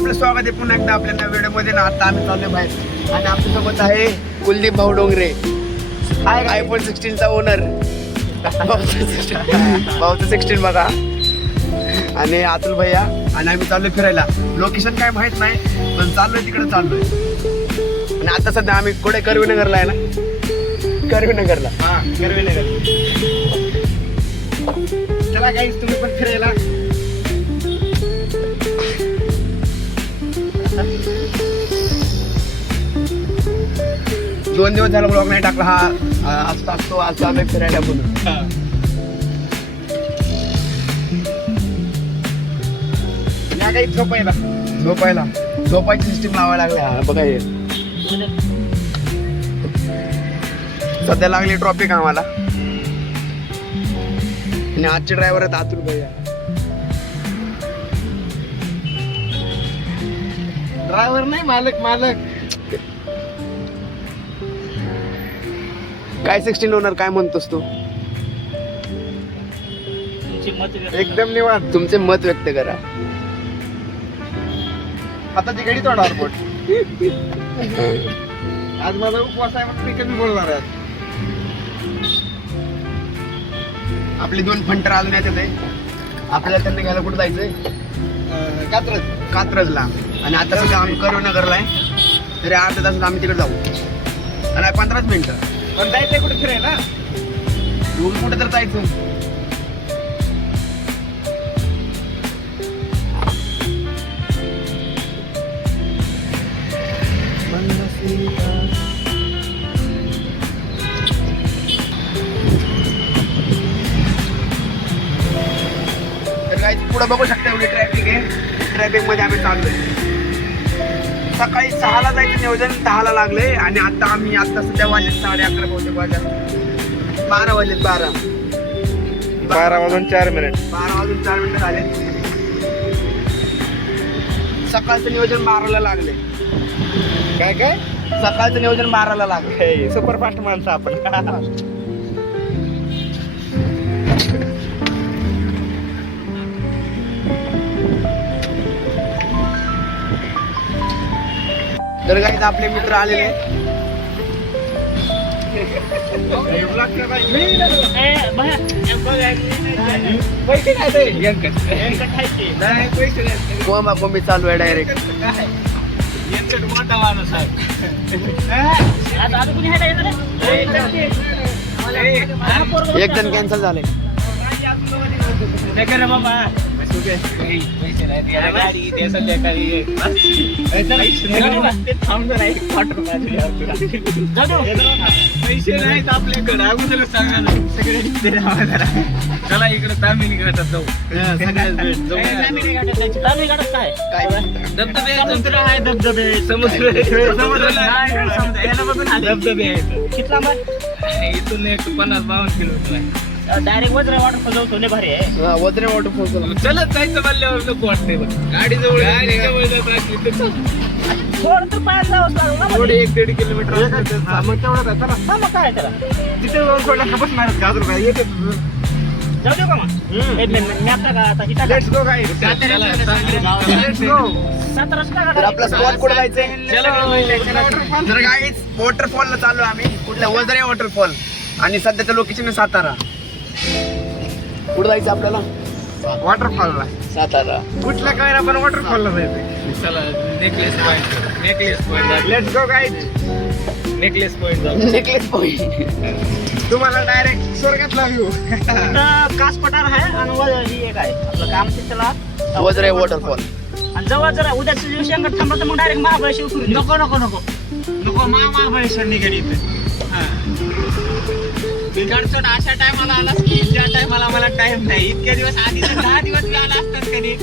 आपलं स्वागत आहे पुन्हा एकदा आपल्या नव्या व्हिडिओमध्ये ना. आता आम्ही चाललोय बाहेर आणि आमच्यासोबत आहे कुलदीप भाऊ डोंगरे, आयफोन 16चा ओनर. भाऊचं 16 बघा. आणि अतुल भैया. आणि आम्ही चाललोय फिरायला. लोकेशन काय माहित नाही पण चाललोय तिकडे चाललोय. आणि आता सध्या आम्ही कुठे करवीनगरला आहे ना. करवीनगरला. हा करवीनगर. चला गाईस तुम्ही पण फिरायला. दोन दिवस झाला ब्लॉग नाही टाकला. हा आज टाकतो. आज चाललोय फिरायला म्हणून. या काही झोपायला झोपायची सिस्टीम लावायला लागली. हा बघा हे सध्या लागली ट्रॉफिक आम्हाला. आणि आजचे ड्रायव्हर आहेत अतुल भैया. ड्रायव्हर नाही मालक. काय 16 ओनर काय म्हणतोस तू? एकदम निवांत. तुमचे मत व्यक्त करा. आता ती घडी तोंडावर बोट. आज माझा उपवास आहे म्हणून मी कमी बोलणार आहे. आपले 2 फंटर अजून येतात आहे. आपल्याला त्यांना घ्यायला कुठं जायचंय? कात्रजला. आणि आता सध्या आम्ही करवीनगरला आहे. तरी अर्ध्या तासात आम्ही तिकडे जाऊ. आणि 15 मिनिटं. पण जायचंय कुठे फिरायला? कुठे तर जायचं. तर काय पुढे बघू शकता एवढी ट्रॅफिक आहे. ट्रॅफिक मध्ये आम्ही चाललोय. सकाळी 6ला जायचं नियोजन 10ला लागले. आणि आता आम्ही आता सध्या वाजले 11:30 बहुतेक वाजले. 12 वाजलेत. 12 वाजून 4 मिनिट. 12 वाजून 4 मिनिटं झाले. सकाळचं नियोजन 12ला लागले. काय सकाळचं नियोजन 12ला लागले. सुपरफास्ट माणसं आपण. तर काही आपले मित्र आलेले. कोंबी चालू आहे डायरेक्ट. एक जण कॅन्सल झाले. पैसे नाहीत आपल्याकडे. अगोदर चला इकडे तामिनी घाटात जाऊ. धबधबे आहे. धबधबे समुद्र धबधबे आहेत. इथून 50-52 किलोमीटर आहे. डायरेक्ट वज्र वॉटरफॉल जाऊ. सोने भारी आहे. वज्रे वॉटरफॉल. चलत जायचं म्हणल्यावर नको वाटतंय. गाडी जवळ थोडं तर पायात जावंच लागलं ना. 1-1.5 किलोमीटर. मग तेवढं चला. हा, मग काय त्याला तिथे जाऊन सोडला खपच मारत का अजून काय येते. जाऊ देऊ का मग? मॅप टाका आता. ही टाका. Let's go guys. Let's go. 17 टाका. तर आपला स्पॉट कुठे जायचंय? तर गाईस वॉटरफॉलला चाललो आम्ही. कुठल्या? वज्रे वॉटरफॉल. आणि सध्याचं लोकेशन आहे सातारा. कुठं जायचं आपल्याला? वॉटरफॉलला. सातारा. कुठल्या काय आपण वॉटरफॉलला जायचं. चला necklace point. Let's go guys. Necklace point जाऊ. Necklace point. तुम्हाला डायरेक्ट स्वर्गातला व्ह्यू. कास पठार आहे आणि ही एक आहे आपलं काम त्याला वज्रे वॉटरफॉल. आणि जवळ जरा उद्याच्या दिवशी अंगात थांबलं तर मग डायरेक्ट महाबळेश्वर फिरून. नको महाबळेश्वर निघाली इथे. बिघडचोट अशा टायमाला आलास की ज्या टायमाला मला टाइम नाही. इतक्या दिवस आधी 10 दिवस बी आला असतात कधी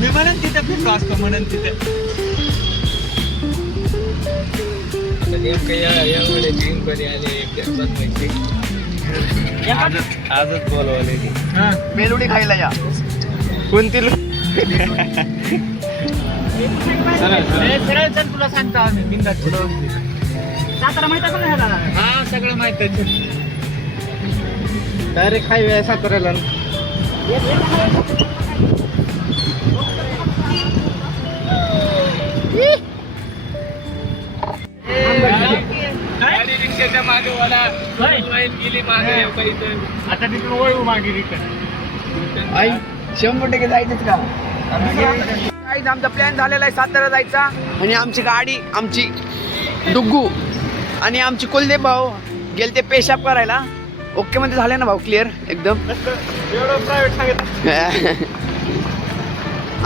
मी म्हणून तिथं फिरलो असतो. म्हणून तिथं आजच बोलवले. मेलुडी खायला या. कोणती सरळ चल तुला सांगतो आम्ही बिंदास. सातारा माहिती आहे का ह्याला? हा सगळं माहित आहे. डायरेक्ट हायवे आहे साताऱ्याला. गाडी रिक्षाच्या मागे मला गेली मागे आता तिथून वळू मागे रिटर्न आई 100% जायचंच का काहीच आमचा प्लॅन झालेला आहे सातारा जायचा आणि आमची गाडी आमची डुग्गू आणि आमची कुलदेव भाऊ गेले ते पेशाब करायला ओके मध्ये झाले ना भाऊ क्लिअर एकदम एवढं प्रायव्हेट सांगितलं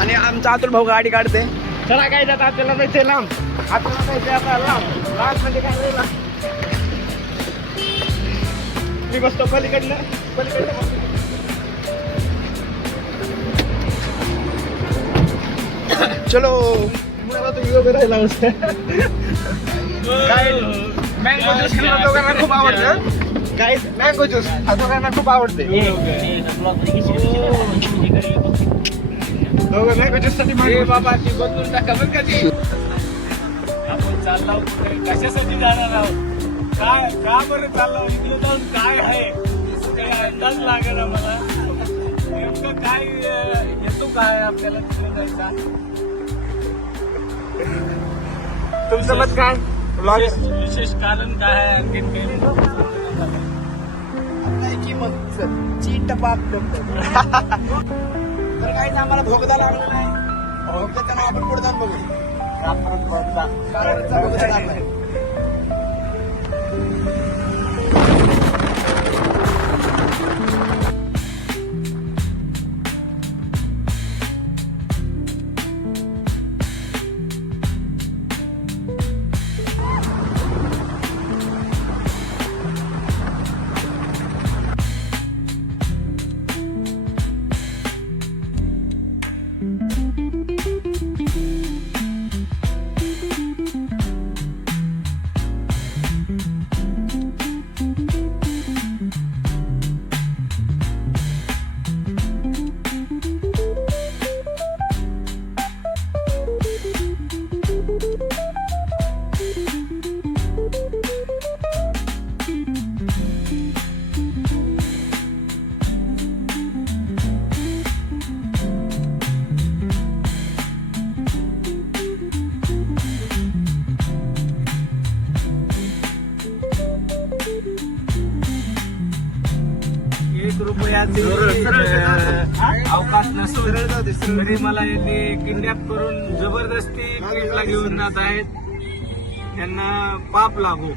आणि आमचा अतुल भाऊ गाडी काढते चला काय जात आपल्याला जायचंय लांब आपल्याला जायचंय आता लांब म्हणजे काय राहिला मी बसतो पलीकडनं चलो मला तुम्ही उभे राहिला काय मँगो ज्यूस दोघांना खूप आवडतं काय मँगो ज्यूस हा दोघांना खूप आवडते दोघं मँगो ज्यूस साठी बाबा ती बदलून टाका बरं का ती आपण चाललो कशासाठी जाणार आहोत काय का बरं चाललो इकडे जाऊन काय आहे काही अंदाज लागेल मला नेमकं काय येतो काय आपल्याला तिकडे जायचा तुमचं मत काय विशेष कारण काय आहे आणखीन तर काहीच आम्हाला भोगदा लागला नाही भोगदाच्या नाव आपण पुढे जाऊन बघू भोगदा लागलाय अवकाश नसतो तरी मला येथे किडनॅप करून जबरदस्ती ट्रिपला घेऊन जात आहेत त्यांना पाप लागू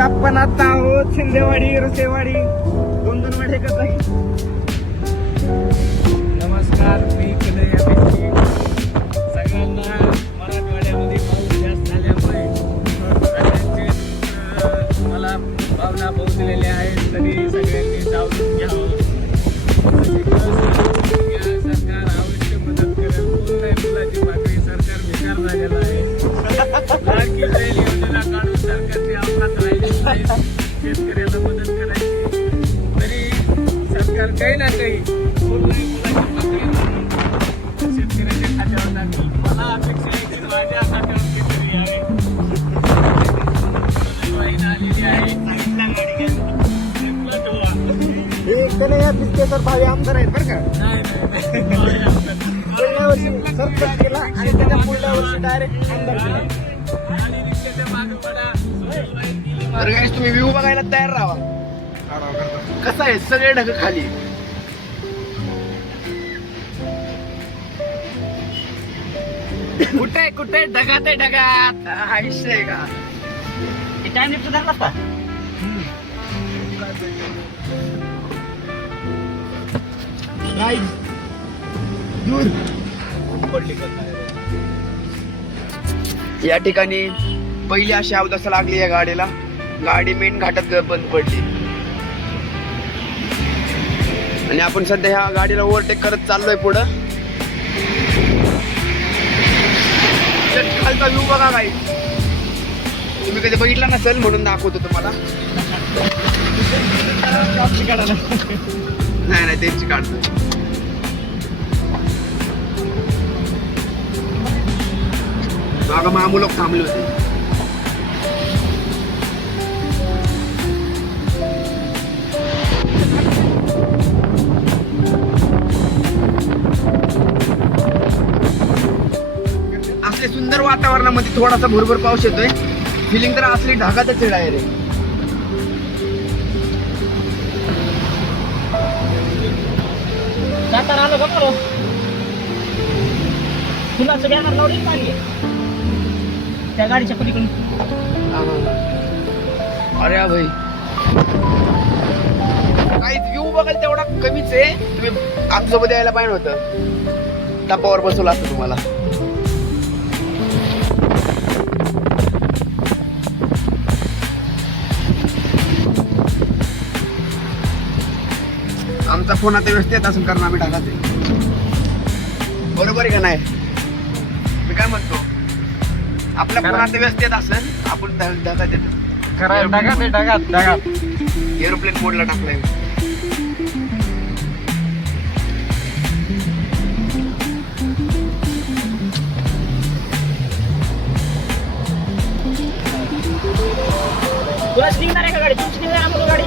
आपण आता आहोत शिंदेवाडी रसेवाडी दोन वाडी एकच आहे नमस्कार मी कले सगळ्यांना मराठवाड्यामध्ये पाऊस जास्त झाल्यामुळे मला भावना पोहोचलेल्या आहेत तरी सगळ्यांनी सावरून घ्यावं सरकार अवश्य मदत करेल कोण नाही मुलाची भाकरी सरकार बेकार झालेलं आहे लाडकी बहीण योजना काढून सरकारची अवकाश राहिली नाही शेतकऱ्याला मदत करायची तरी सरकार काही ना काही कोण नाही मुलाची भाकरी शेतकऱ्याच्या खात्यावर टाकली मला अपेक्षा आहे की माझ्या खात्यावर काहीतरी आहे तर भावी आमदार आहेत बरं का पहिल्या वर्षी सरपंच केला आणि त्याच्या पुढल्या वर्षी डायरेक्ट आमदार केला तर गाईस तुम्ही व्ह्यू बघायला तयार राहा कसं आहे सगळे ढग खाली कुठे ढगात आहे ढगात आयुष्य आहे का टाइम धरला का या ठिकाणी पहिली अशी अवदसा लागली या गाडीला गाडी मेन घाटात बंद पडली आणि आपण सध्या ह्या गाडीला ओव्हरटेक करत चाललोय पुढं खालचा व्ह्यू बघा काही तुम्ही कधी बघितला नसेल म्हणून दाखवतो तुम्हाला नाही त्यांची काढतो मागं मामू लोक थांबले होते कोकणामध्ये थोडासा भरभर पाऊस येतोय. फिलिंग तर असली ढगातच आहे रे. सातारा आलो का बरो फुलाचं बॅनर लावली गाडी त्या गाडीच्या पलीकडून. अरे हा भाई काही व्ह्यू बघाल तेवढा कमीच आहे. तुम्ही आमच्यासोबत यायला पाहिजे होतं. टपावर बसवलं असतं तुम्हाला. आमचा फोन आता व्यवस्थित असेल कारण आम्ही ढगात आहे. बरोबर आहे का नाही? मी काय म्हणतो आपला फोन आता व्यवस्थित असेल आपण ढगात येतो. ढगात एरोप्लेन मोडला टाकलाय. तुला निघणार आहे का गाडी? तुमची निघणार आहे गाडी?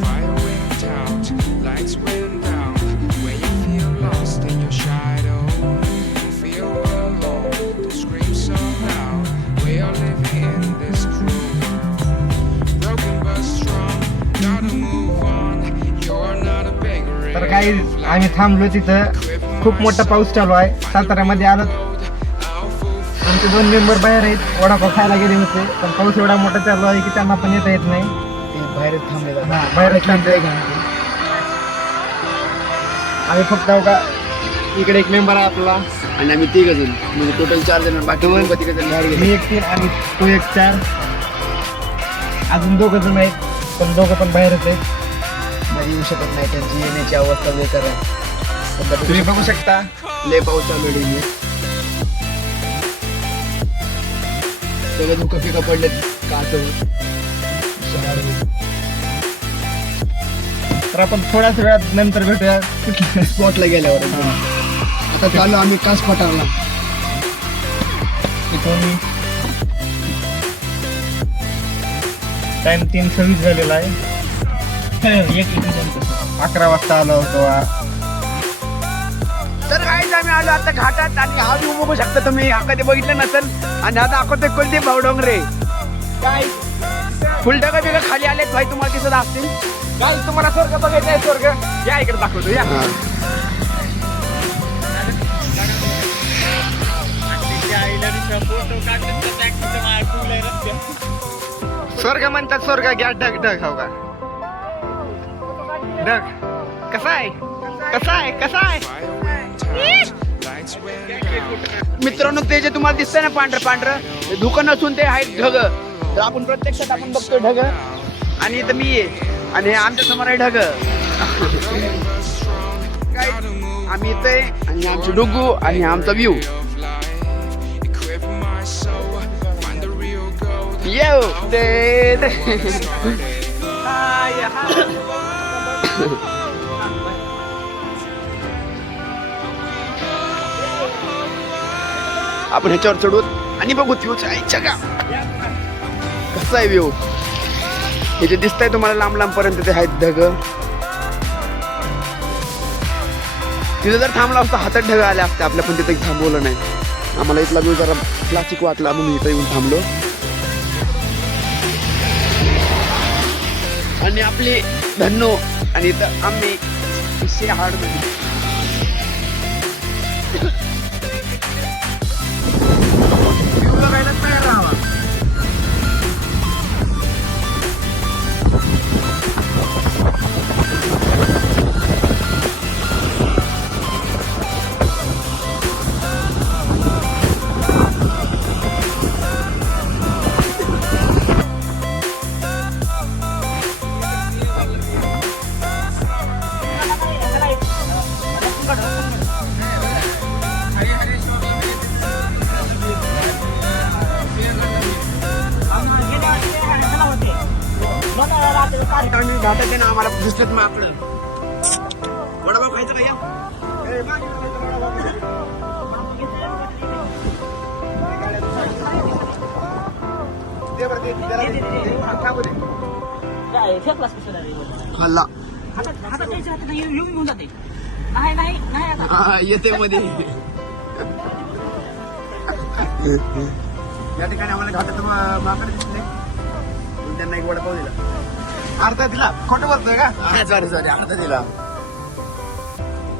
Fire went out, lights went down. When you feel lost in your shadow, you feel alone, don't scream so loud. We are living in this cruel world, broken but strong, gotta move on. You're not a beggar. तर काही आम्ही थांबलो तिथं. खूप मोठा पाऊस चालू आहे. साताऱ्यामध्ये आलो. आमचे 2 मेंबर बाहेर आहेत. वडापाव खायला गेले होते पण पाऊस एवढा मोठा चालू आहे की त्यांना पण येता येत नाही. ते बाहेरच थांबले हा, बाहेरच थांबले. आम्ही फक्त का इकडे एक मेंबर आहे आपला. आणि आम्ही 3 जण म्हणजे टोटल 4 जण. बाकी 2 तिकडे बाहेर मी गेले. एक 3 आणि तो एक 4. अजून 2 जण आहेत पण दोघं पण बाहेरच आहेत. मध्ये येऊ शकत नाही. त्यांची येण्याची अवस्था बेकार आहे. तुम्ही बघू शकता लय पाऊस चालू आहे. सगळे धुकं पिकं पडलेत काच. तर आपण थोड्याच वेळात नंतर भेटूया कुठल्या स्पॉटला गेल्यावर. आता चालू आम्ही कास पठारला. इथून टाइम 3:26 झालेला आहे. 11 वाजता आलो होतो. तर काहीच आम्ही आलो आता घाटात. आणि हा व्ह्यू बघू शकता तुम्ही. हा कधी बघितलं नसेल. आणि आता दाखवतोय कोणते भावडोंगरे काय फुलढगा बिगा खाली आलेत भाई. तुम्हाला दिसत असतील. काय तुम्हाला स्वर्ग बघायचं आहे? स्वर्ग या इकडे दाखवतो या. स्वर्ग म्हणतात. स्वर्ग घ्या. ढग ढग हो का ढग. कसा आहे कसा आहे कसा आहे? Fire went out, lights went out. मित्रांनो ते जे तुम्हाला दिसतंय ना पांढरं पांढरं ते धुकं नसून ते आहेत ढग. तर आपण प्रत्यक्षात आपण बघतोय ढग. आणि इथं मी आहे आणि आमच्या समोर आहे ढग. काय आम्ही इथे आणि आमची डुगू आणि आमचा view. Equip my soul, find the real gold. येऊ ते आपण ह्याच्यावर चढू आणि बघू व्ह्यूचा इच्छा का कसा आहे व्ह्यू. हे जे दिसतंय तुम्हाला लांब लांब पर्यंत ते आहेत ढग. तिथे जर थांबला असता हातात ढग आले असते आपल्या. पण तिथे थांबवलं नाही. आम्हाला इथला व्ह्यू जरा क्लासिक वाटला म्हणून इथं येऊन थांबलो. आणि आपली धन्नो आणि इथं आम्ही हार्ड मध्ये व्ह्यू बघायला तयार राहावा. घाटात आहे ना आम्हाला दिसत माकडं. वडापाव खायचं का या? ते बरं ते त्याला ते हातामध्ये काय फेकलास कसं नाही खाल्ला हातात हातात द्यायचं हातात येऊन घेऊन जाते नाही नाही नाही आता येते मध्ये या ठिकाणी आम्हाला घाटात माकड दिसले म्हणून त्यांना एक वडापाव दिला अर्धा दिला खोटं बोलतोय का सॉरी सॉरी अर्धा दिला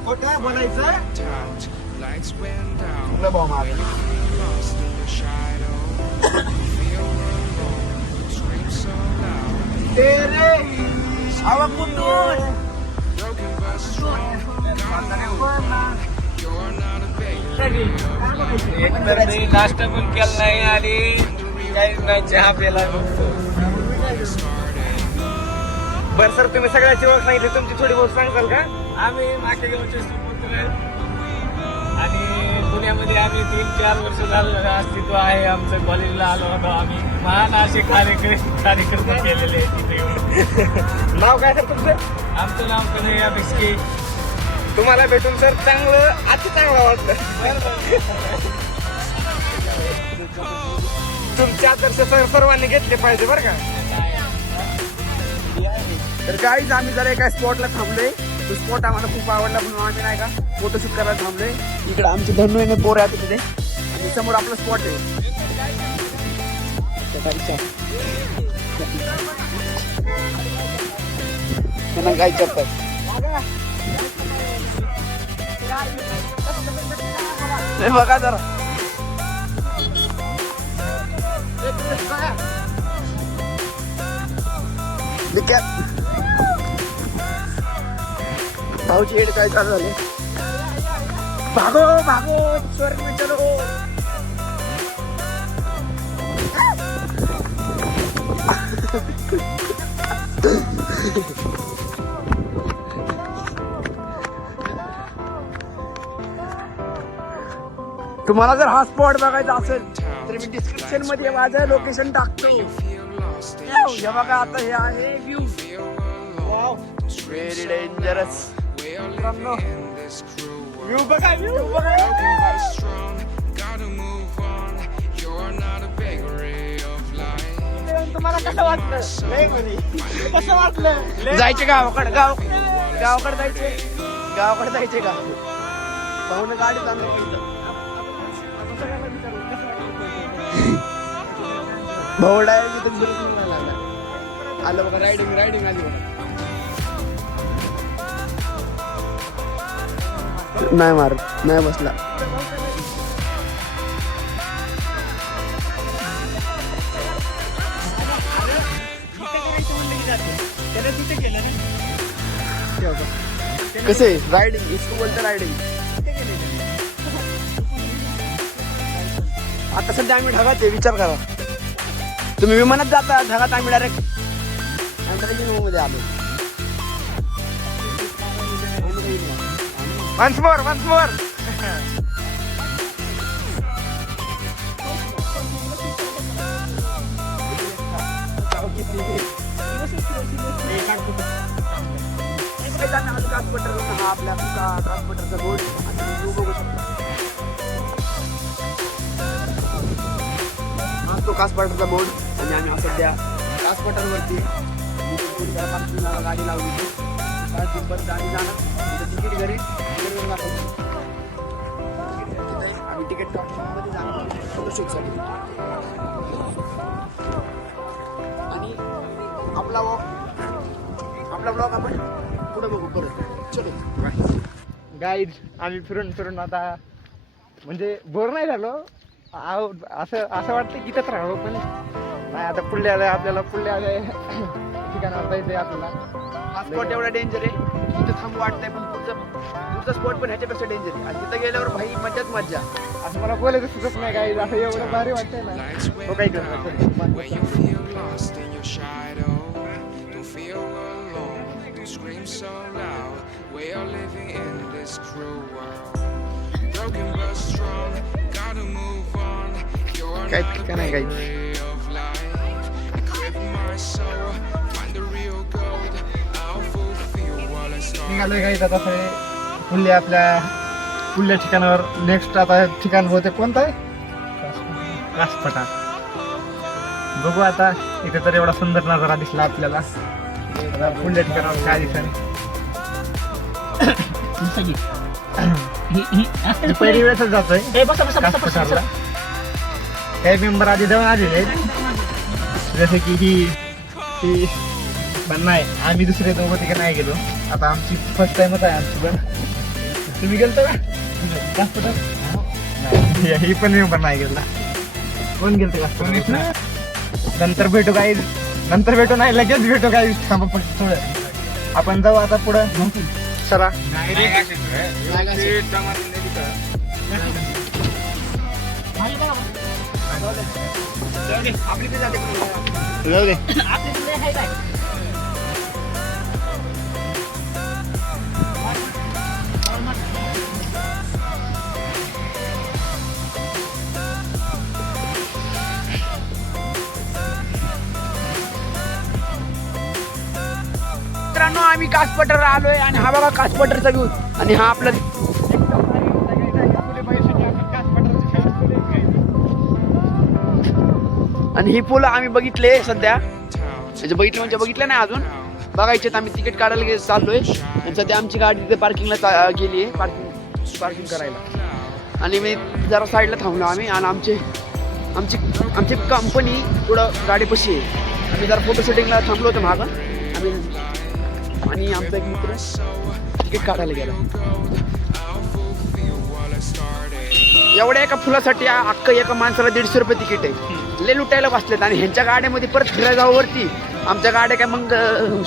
खोटं बोलायचं Doubt, lights went down. तुला भाऊ माग When you feel lost in your shadow, you feel alone. Scream so loud. तेरे आवाज कुठून Broken but strong. You're not a beggar. एक तर नाही नाश्ता पण केला नाही आणि काहीच नाही चहा प्यायला नुसतं. बरं सर तुम्ही सगळ्याची ओळख सांगितली तुमची थोडी बहुत सांगाल का आम्ही माकेगावचे सुपुत्र आणि पुण्यामध्ये आम्ही 3-4 वर्ष झालं अस्तित्व आहे आमचं. कॉलेजला आलो होतो आम्ही. महान असे कार्यक्रम केलेले आहेत तिथे येऊन. नाव काय सर तुमचं आमचं नाव कन्हैया बिस्की. तुम्हाला भेटून सर चांगलं अति चांगलं वाटतं तुमचे आदर्श सर्वांनी घेतले पाहिजे बरं का तर काहीच आम्ही जरा एका स्पॉटला थांबलोय तो स्पॉट आम्हाला खूप आवडला म्हणून आम्ही नाही का फोटोशूट करायला थांबलोय इकडे आमचे धनु येणे पोर आहेत तिथे आणि समोर आपला स्पॉट आहे त्यांना काय चपतात हे बघा जरा भाऊची हेड काय चालू झाले भागो भागो स्वर्ग में चलो तुम्हाला जर हा स्पॉट बघायचा असेल तर मी डिस्क्रिप्शन मध्ये माझं लोकेशन टाकतो हे बघा आता हे आहे व्ह्यू व्हेरी डेंजरस व्ह्यू बघा व्ह्यू बघा Broken but strong. Gotta move on. You're not a beggar of life. तुम्हाला कसं वाटलं कसं वाटलं जायचे गावाकडे गावाकडे जायचे का भाऊन गाडी चालू भाऊ डायरेक्ट आलं बघा रायडिंग आली नाही मारत नाही बसला कसे रायडिंग इसको बोलते रायडिंग आता सध्या आम्ही ढगात आहे विचार करा तुम्ही विमानात जाता ढगात आम्ही डायरेक्ट मध्ये आलो वन्स मोर हा आपल्या ट्रान्सपोर्टरचा बोर्ड आणि बघू शकतो हा तो कासपाटरचा बोर्ड आणि आम्ही सध्या कासपाटरवरती गाडी लावली बंद गाडी जाणार तिकीट घरी आम्ही तिकीट मध्ये जाणार फोटोशूटसाठी आणि आपला ब्लॉग आपण पुढे बघू परत चलो गाईड आम्ही फिरून आता म्हणजे बोर नाही झालो असं वाटतं की इथंच राहावं पण नाही आता पुढले आलं आपल्याला ठिकाणावर जायचंय आपल्याला हा स्पॉट एवढा डेंजर आहे इथं थांबू वाटतंय पण पुढचा स्पॉट पण ह्याच्यापेक्षा डेंजर आहे आणि तिथं गेल्यावर भाई मजाच मजा असं मला बोलायचं सुचत नाही गाईड असं एवढं भारी वाटतंय ना Lights तो went काही down. करतो When you feel lost in your shadow, don't feel alone. Don't scream so loud. We are living in this cruel world. Broken but strong. Gotta move on. You're Kijk, not a kan hij kijken. bakery of life. Equip my soul. Find the real gold. I'll fulfill what I started. निघालोय guide आता पुढल्या ठिकाणावर next आता ठिकाण होते कोणतं आहे कासपठार बघू आता इथे तर एवढा सुंदर नजारा दिसला आपल्याला. आता पुढल्या ठिकाणावर काय दिसेल पहिली वेळेसच जातोय कासपठारला. काही मेंबर आधी जाऊन आलेले आहेत जसे की ही पण नाही आम्ही दुसरे दोघं तिकडे नाही गेलो. आता आमची फर्स्ट टाइमच आहे आमची पण. तुम्ही गेलतो का कासपठार? नाही, ही पण मेंबर नाही गेला. कोण गेलतो कासपठार? नंतर भेटू काही नंतर भेटू नाही लगेच भेटू काही थांबा फक्त थोडं आपण जाऊ आता पुढं. चला आपली ते जाते जाऊ दे. मित्रांनो आम्ही कासपठारला आलोय आणि हा बघा कासपठारचा व्ह्यू आणि हा आपला आणि ही फुलं आम्ही बघितले सध्या म्हणजे बघितलं नाही अजून बघायचे. आम्ही तिकीट काढायला चाललोय आणि सध्या आमची गाडी तिथे पार्किंगला गेली आहे पार्किंग करायला. आणि मी जरा साईडला थांबलो आम्ही आणि आमची कंपनी पुढं गाडीपाशी आहे. आम्ही जरा फोटो शूटिंगला थांबलो होतो मागं आम्ही आणि आमचा एक मित्र तिकीट काढायला गेला. एवढ्या एका फुलासाठी अख्खं एका माणसाला 150 रुपये तिकीट आहे. लय लुटायला बसलेत आणि ह्यांच्या गाड्यामध्ये परत फिरायला जाऊ वरती. आमच्या गाड्या काय मग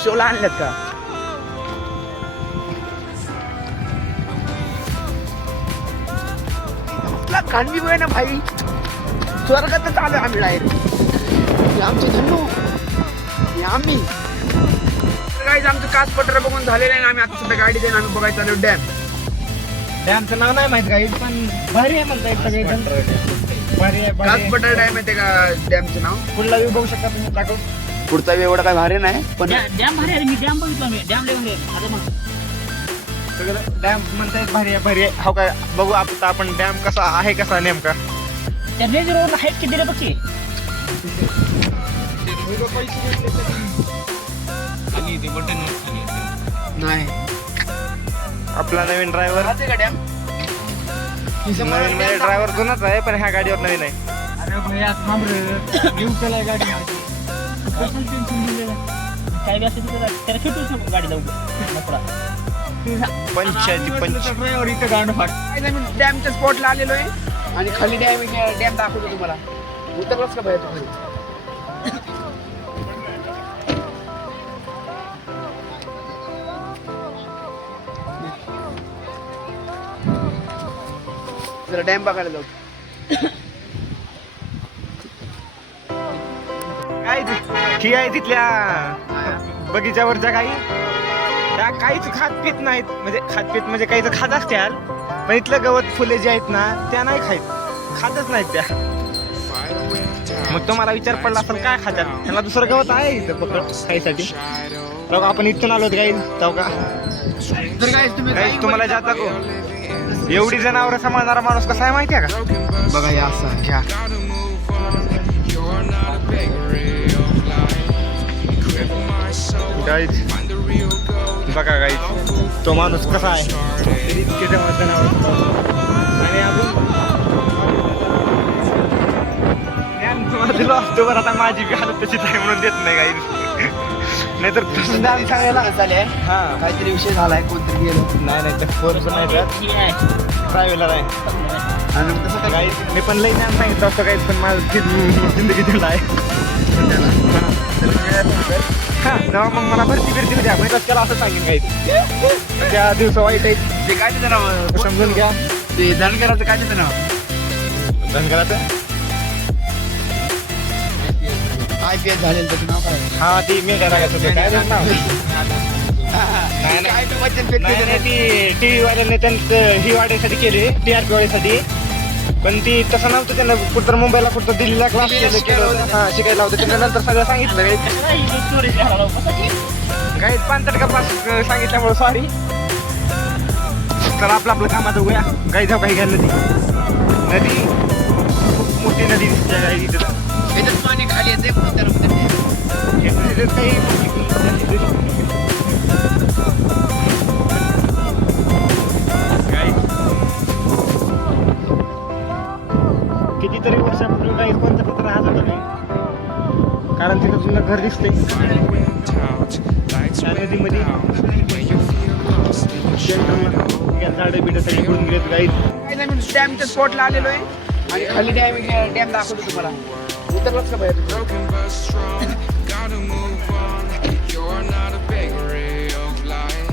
शोला आणल्यात का? आपला खांडवी आहे ना भाई स्वर्गातच आलो आम्ही डायरेक्ट. आमचे धन्नू आम्ही काही आमचं कासपठार बघून झालेलं आहे. आम्ही आता सध्या गाडी देऊन आम्ही बघायचं आलो डॅम. डॅमचं नाव नाही माहित काही पण भारी आहे म्हणता येत सगळेजण. भारी आहे कासपठार डॅम आहे का डॅमचं नाव? पुढला व्ह्यू बघू शकता तुम्ही. दाखव पुढचा व्ह्यू एवढा काय भारी नाही पण डॅम भारी आहे. मी डॅम बघितला मी डॅम लेवल सगळं डॅम म्हणता येत भारी आहे भारी आहे. हो काय बघू आता आपण डॅम कसा आहे कसा नेमका. त्या रेंज रोड हाईट किती रे बघी नाही. आपला नवीन ड्रायव्हर का डॅम नवीन म्हणजे ड्रायव्हर जुनाच आहे पण ह्या गाडीवर नवीन आहे. अरे भैया थांब रे घेऊ त्याला गाडी काय बी असं त्याला खेटूच गाडी लावू पंचायती इथं गाणं फाट. डॅमच्या स्पॉटला आलेलो आहे आणि खाली डॅम दाखवतो तुम्हाला. उतरलाच का बाहेर तुम्ही? जरा डॅम बघायला जाऊ. काय ही आहे तिथल्या बगीच्यावरच्या काही त्या काहीच खात पीत नाहीत. म्हणजे खात पीत म्हणजे काहीच खात असत्याल पण इथलं गवत फुले जे आहेत ना त्या नाही खातच नाहीत त्या. मग तुम्हाला विचार पडला असेल काय खात्यात. ह्याला दुसरं गवत आहे इथं पकड खायसाठी. बघ आपण इथून आलो काही जाऊ का तर काय तुम्ही काही तुम्हाला जाता को एवढी जनावरं सांभाळणारा माणूस कसा आहे माहिती आहे का? बघा या असं घ्या. गाईज बघा गाईज तो माणूस कसा आहे. इतके जनावर आणि आपण दिलो असतो बरं. आता माझी बी हालत तशीच आहे म्हणून देत नाही गाईज. नाहीतर सांगायला झाले हा काहीतरी विषय झालाय कोणतरी गेलो. नाही तर फोर पण नाही ट्रॅव्हलर आहे. आणि तसं काय काही मी पण लई ज्ञान सांगितलं असतं काही पण माझं जिंदगी दिला आहे. हा जेव्हा मग मला भरती द्या मी त्याला असं सांगेन काही त्या दिवस वाईट आहेत ते काय त्याचं नाव समजून घ्या. ते धनगराचं काय त्याचं नाव? धनगराचं IPS झालेलं त्याचं नाव काय? हा ती मी करायचं होतं काय त्याचं नाव. काय तो वचन फेकते नाही त्यानं. ती टी व्ही वाल्यांनी त्यांचं ही वाढीसाठी केली TRP वाढीसाठी पण ती तसं नव्हतं. त्यांना कुठं मुंबईला कुठं दिल्लीला क्लास केलं होतं. हा शिकायला होतं त्याच्यानंतर सगळं सांगितलं काही पानतट कपास सांगितल्यामुळे सॉरी. तर आपलं कामात होऊया. काही जाऊ काही घ्या नदी खूप मोठी नदी दिसते इथं याच्यात पाणी खाली येते म्हणून त्याला म्हणतात dam. कितीतरी वर्षापूर्वी काही कोणतं पत्र राहत होतं नाही, कारण तिथं तुला घर दिसते Fire went out, lights went down. When you feel lost in your shadow. झाडं बिडं सगळे पडून गेलेत गाईत. काय नाही मी डॅमच्या स्पॉटला आलेलो आहे आणि खाली डॅम दाखवतो तुम्हाला. उतरलाच का बाहेर? Broken but strong, gotta move on. You're not a bakery of life.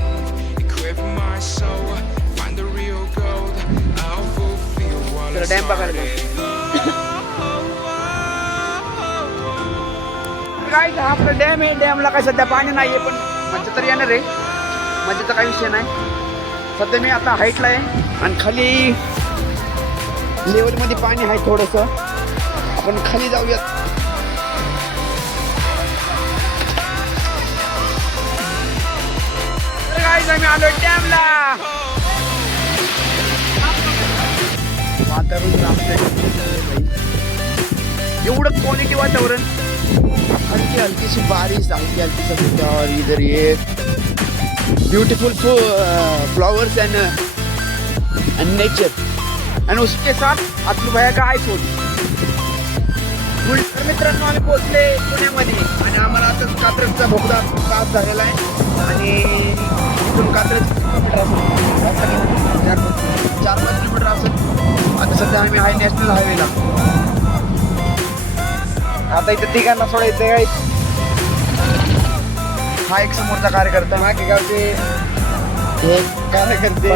Equip my soul, find the real gold. I'll fulfill what चला is डॅम बघायला जाऊ. काय हा आपला डॅम आहे. डॅमला काय सध्या पाणी नाहीये, पण मजा तर येणार आहे. मजाचा काही विषय नाही. सध्या मी आता हाईटला आहे आणि खाली लेवलमध्ये पाणी आहे थोडंसं. आपण खाली जाऊयात. तर guys, आम्ही आलो डॅमला. वातावरण एवढं क्वालिटी वातावरण. हल्की हल्की बारिश, हल्की हल्की और इधर ये ब्यूटीफुल फ्लावर्स एंड नेचर आणि उसके साथ आपली भया का आयफोन. तर मित्रांनो आम्ही पोहोचले पुण्यामध्ये आणि आम्हाला आता कात्रजचा भोगदा पास झालेला आहे आणि इथून कात्रज किलोमीटर असेल 4-5 किलोमीटर असेल. आता सध्या आम्ही आहे नॅशनल हायवेला. आता इथं तिघांना सोडायचं गाईत. हा एक समोरचा कार्यकर्ता मागे गावचे हे कार्यकर्ते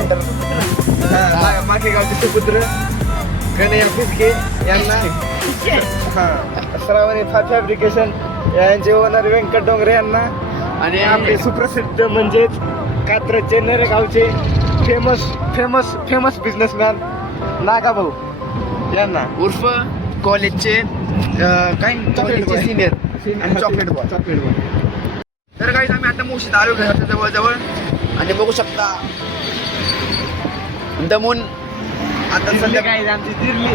मागे गावचे सुपुत्र कन्हैया फिसके यांना श्रावणी फॅब्रिकेशन यांचे ओनर व्यंकट डोंगरे यांना आणि आपले सुप्रसिद्ध म्हणजेच कात्रजचे नरेगावचे फेमस फेमस फेमस बिझनेसमॅन नागाभाऊ यांना उर्फ कॉलेजचे कॉलेजचे सिनियर आणि चॉकलेट बॉय. तर काही आम्ही आता मुशीत आलो घराच्या जवळ आणि बघू शकता दमून आता सध्या काय आमची जिरली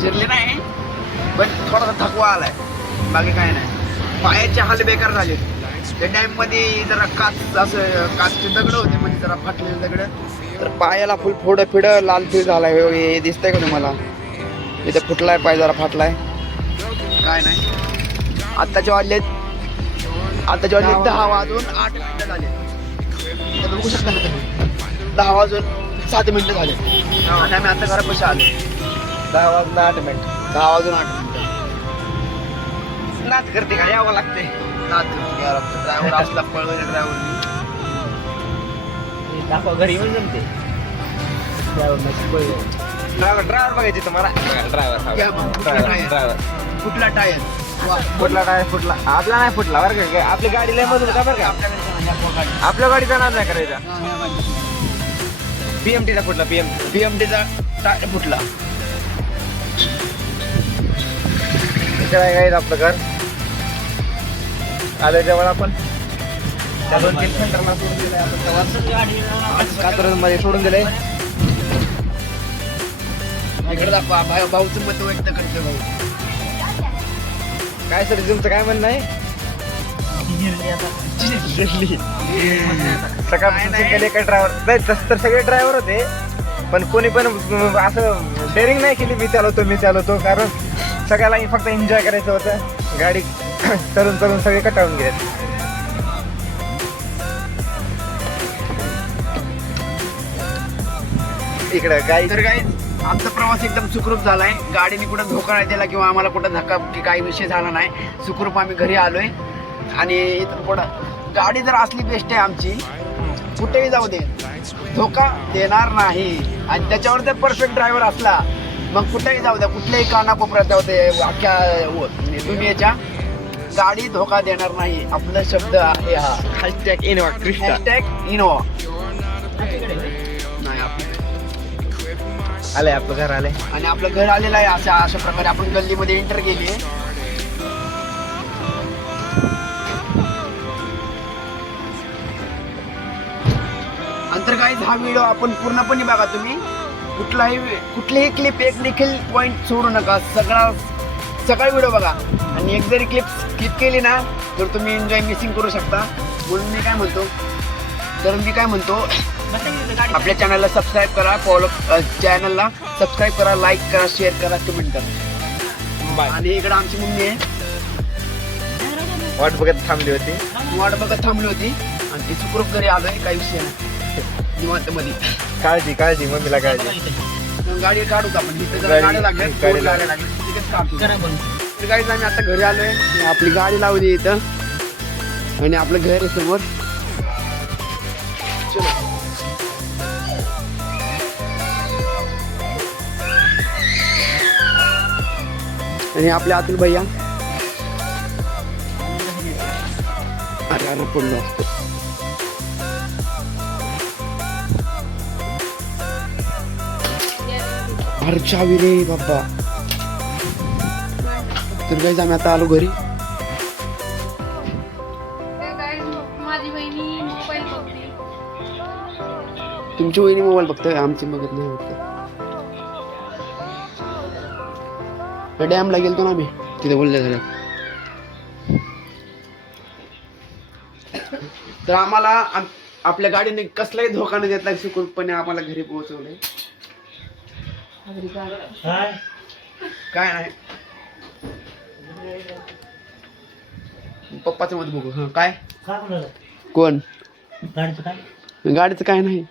जिरले नाही, पण थोडासा थकवा आलाय. बाकी काय नाही. पायाचे हाल बेकार झाले. त्या डॅम मध्ये जरा काचचे दगड होते, म्हणजे जरा फाटलेले दगड. तर पायाला फुल फोडं लाल फीळ झालाय. हे दिसतंय का तुम्हाला? इथे फुटलाय पाय, जरा फाटलाय. काय नाही. आत्ताचे वाजलेत 10 वाजून 8 मिनिटं झाले. तर बघू शकता ना तुम्ही, 10 वाजून 7 मिनिटं झाले आणि आम्ही आता घरापाशी आलो. 10 वाजून 8 मिनिट 10 वाजून 8 मिनिटं. नाच करते का यावं लागते. ड्रायव्हर असला पळवले ड्रायव्हर दाखवा घरी येऊन जमते. ड्रायव्हर बघायचे तुम्हाला. कुठला टायर फुटला टायर फुटला. आपला नाही फुटला बरं का. आपली गाडी लय मधून का बरं का. आपल्या गाडीचा नाद नाही करायचा. PMTचा फुटला. BMTचा टायर फुटला. काय काय आपलं घर आलं जवळ. आपण त्या 2-3 सेंटरला सोडून दिलंय आपण तेव्हा कात्रजमध्ये सोडून दिलंय. इकडे दाखवा भाऊचं मत व्यक्त करतो. भाऊ काय सर तुमचं काय म्हणणं आहे. सकाळपासून सिंगल एका ड्रायव्हर नाही. तसं तर सगळे ड्रायव्हर होते, पण कोणी पण असं डेअरिंग नाही केली मी चालवतो कारण सगळ्याला फक्त एन्जॉय करायचं होतं. गाडी चलून सगळे कटाळून गेले. इकडं गाई तर काही आमचा प्रवास एकदम सुखरूप झालाय. गाडीने कुठं धोका नाही दिला किंवा आम्हाला कुठं धक्का की काही विषय झाला नाही. सुखरूप आम्ही घरी आलोय आणि इथून पुढं गाडी जर असली बेस्ट आहे आमची, कुठेही जाऊ दे धोका देणार नाही. आणि त्याच्यावर जर परफेक्ट ड्रायव्हर असला मग कुठेही जाऊ द्या, कुठल्याही कानाकोपऱ्यात जाऊ दे, अख्ख्या दुनियेच्या गाडी धोका देणार नाही. आपला शब्द आहे हा. Hashtag Innova Crysta. Hashtag Innova. नाही आपलं आलंय आपलं घर आलंय आणि आपलं घर आलेलं आहे. अशा प्रकारे आपण गल्लीमध्ये एंटर केली. अंतर काही हा व्हिडिओ आपण पूर्णपणे बघा तुम्ही, कुठलीही क्लिप एक देखील पॉईंट सोडू नका. सगळा व्हिडिओ बघा आणि एक जरी क्लिप केली ना तर तुम्ही एन्जॉय मिसिंग करू शकता. म्हणून मी काय म्हणतो आपल्या चॅनलला सबस्क्राईब करा, चॅनलला सबस्क्राईब करा, लाईक करा, शेअर करा, कमेंट करा. आणि इकडे आमची मम्मी आहे, वाट बघत थांबली होती. आणि ती सुखरूप घरी आलोय, काही विषय नाही. निवांत मध्ये काळजी मम्मीला काळजी. गाडी काढू का आपण? इथे जरा गाड्या लागल्या, गाडी गाड्या लागल्या, तिथेच काढतो. तर गाडीच आम्ही आता घरी आलोय. आपली गाडी लावली इथं आणि आपलं घर आहे समोर. चलो. आणि आपले अतुल भैया अरे पडलो असतो. अरे चावी रे बाबा. तर काय आम्ही आता आलो घरी. माझी बहिणी मोबाईल बघते. तुमची वहिनी मोबाईल बघताय, आमची बघत नाही बघत. डॅमला गेलतो ना आम्ही, तिथे बोलले झालं. तर आम्हाला आपल्या गाडीने कसलाही धोका न देता सुखरूपपणे आम्हाला घरी पोहोचवलंय. काय नाही पप्पाचं मत बघू. हा काय कोण गाडीचं काय नाही,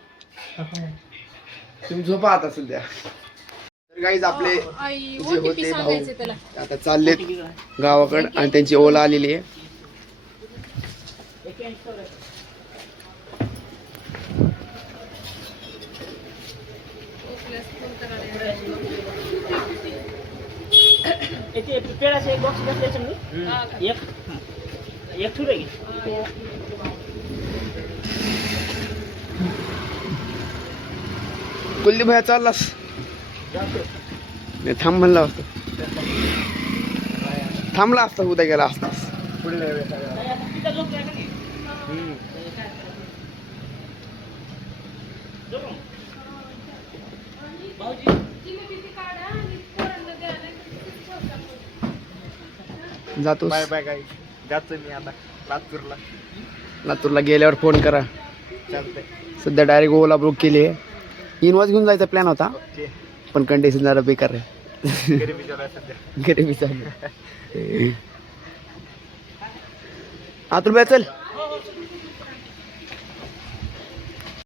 तुम्ही झोपा आता सध्या. तर गाईज आपले आई जे OTP होते भाऊ सांगायचे त्याला. आता चाललेत गावाकडे आणि त्यांची ओला आलेली आहे. पेड़ाचे एक बॉक्स घेतले मी एक ठेवले की कुलदीप भैया चाललास नाही? थांब म्हणला असतो, थांबला असता, उद्या गेला असतास. जातो बाय काय जातो मी आता लातूरला गेल्यावर फोन करा. चालतंय. सध्या डायरेक्ट ओला बुक केली आहे. इनवाच घेऊन जायचा प्लॅन होता पण कंडिशन जरा बेकार आहे. गरिबी चालू. अतुल भाई चल.